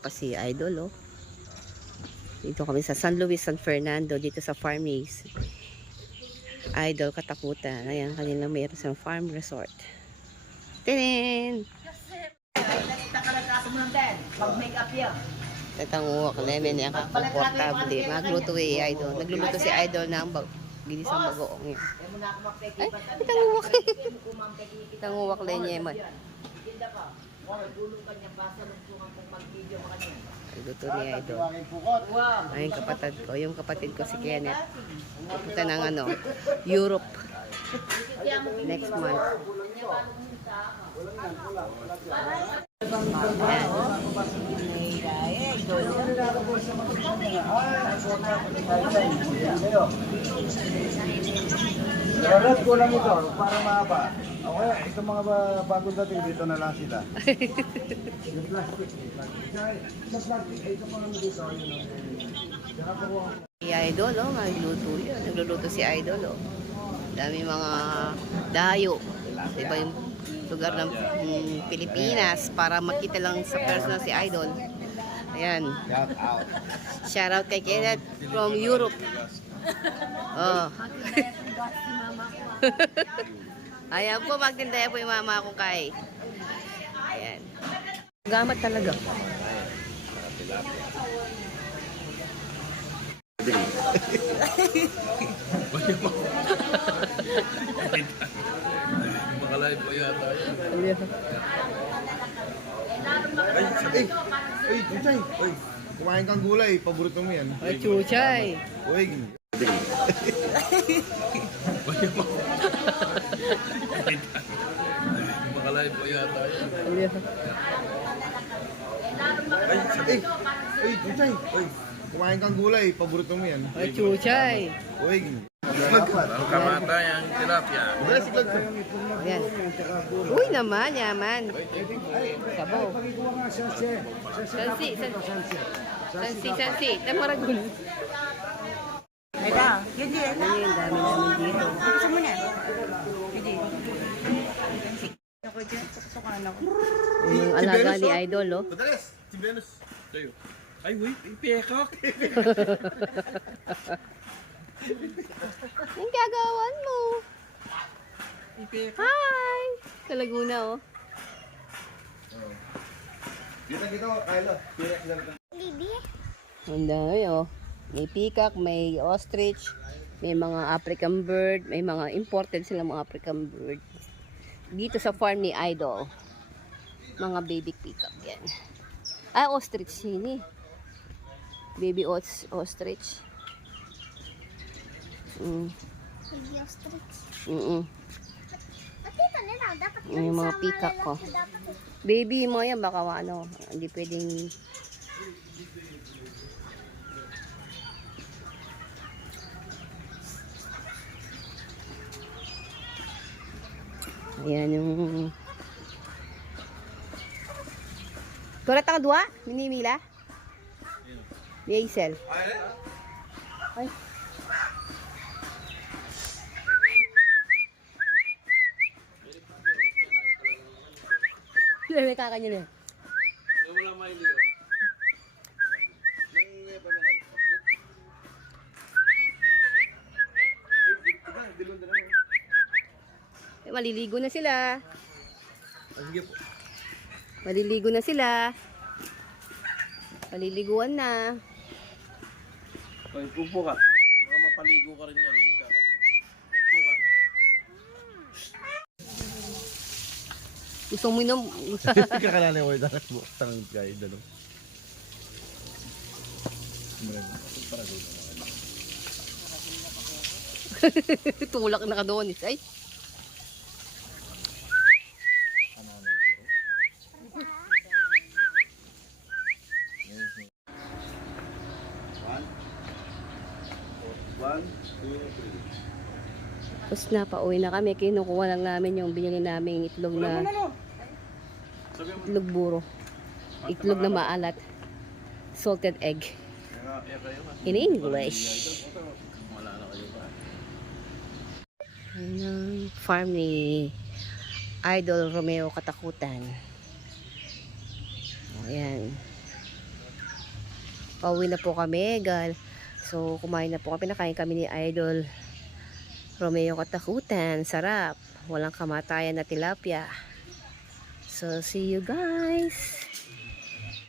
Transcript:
Pa si Idol, oh. Dito kami sa San Luis, San Fernando, dito sa Farmies. Idol katakutan. Ayan, kanila mayroon sa farm resort. Tinin! Mag-make-up yan. Tatanguwak na yun niya kakomportable. Magluto Idol. Nagluluto si Idol ng ginisang bagoong yan. Ay, tanguwak. Tanguwak lang niya man. Luto ni Idol. Ayun kapatid ko. Yung kapatid ko si Kenneth. Pupunta ng Europe. Next month. Darat ko lang ito para mahaba. Okay, itong mga bagong dating dito na lang sila. Yung plastic. Sa plastic, ito pa lang dito. Si Idol, oh, nagluluto yun. Nagluluto si Idol, oh. Dami mga dayo. Diba yung lugar ng Pilipinas para makita lang sa personal si Idol. Ayan. Shout out. Shout out kay Kenneth from Europe. Oh. Ayan po, magtinda po yung mama ko kay. Ayan. Gamat talaga. Makalive pa yata. Ay, Chuchay. Ay, kumain kang gulay. Paborito mo yan. Ay, Chuchay. Uy. Makalive pa yata. Ay, Chuchay. Ay, kumain kang gulay. Paborito mo yan. Ay, Chuchay. Uy. Ang kamata yung tilapia. Ayan. Uy naman, yaman. Sabaw. Sansi. Tamaragul. Ito, yun din. Ayun, dami namin dito. Gusto mo na? Hindi. Ako dyan, sukusukan ako. Yung alaga ni Idol, oh. Madalas. Si Venus. Tayo. Ay, wait. Ipekak. Ang gagawan mo. Hi! Sa Laguna, oh. Dito, Kylo. Pirex lang ito. Ang dami, oh. May peacock, may ostrich, may mga African bird, may mga imported sila mga African bird. Dito sa farm ni Idol. Mga baby peacock yan. Ah, ostrich yun eh. Baby ostrich. Baby ostrich. Pati ito nila, dapat Yung mga peacock ko. Baby mo yan, baka hindi pwedeng... Ayan yung... Tulat ang dua? Minimila? Ni Hazel. Ay. May kakanya na. Wala may liyo. Maliligo na sila. Sige po. Maliligo na sila. Maliliguan na. Ay, pupo ka. Baka mapaligo ka rin yan. Pupo ka. Gusto mo inom? Kakalala ko yung darat mo. Tangang kayo, dalaw. Tulak na ka doon. Ay. One, two, three. Tapos na, pauwi na kami. Kinukuha lang namin yung binili namin itlog na itlog buro. Itlog na maalat. Salted egg. In English. Wala na kayo ba? Ayan ang farm ni Idol Romeo Katakutan. O, ayan. Pauwi na po kami, gal. So, kumain na po kami. Pinakain kami ni Idol Romeo Katakutan. Sarap. Walang kamatayan na tilapia. So, see you guys.